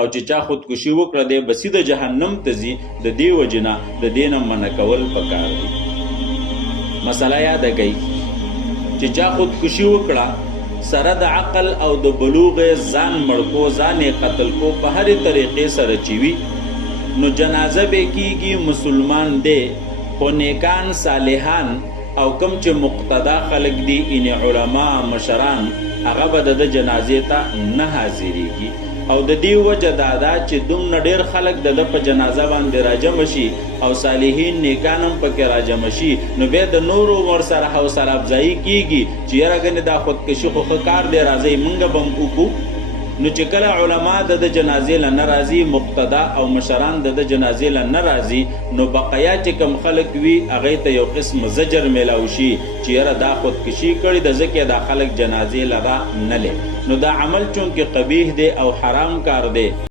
او چې چا خودکشي وکړه دی به سیده جهنم ته ځي. د دې وجې نه د دې نه منع کول پکار دي. مسله یاده کړئ چې چا خودکشي وکړه سره د عقل او د بلوغ ځان مړ کو ځان قتل کو په هرې طریقې سره چې وي نو جنازه به کیږي مسلمان دی خو نیکان صالحان او کم چې مقتدا خلق دي ان علما مشران هغه به د جنازې ته نه حاضریږي. او د دې وجه دا چې دومره ډېر خلک د په جنازه باندې راجم شي او صالحین نیکان هم پکې راجم شي نو بیا د نورو ورسره حوصله افزایي کیږي چې یاره ګنې دا خودکشي خو ښه کار دی راځئ موږ به هم وکړو. نو چې کله علما د جنازې له نه راځي مقتدا او مشران د جنازې له نه راځي نو بقیا چې کم خلک وي هغې ته یو قسم زجر میلاو شي چې یاره دا خودکشي کړې ده ځکه دا خلک جنازې له را نه لې. نو دا عمل چونکې قبیح دی او حرام کار دی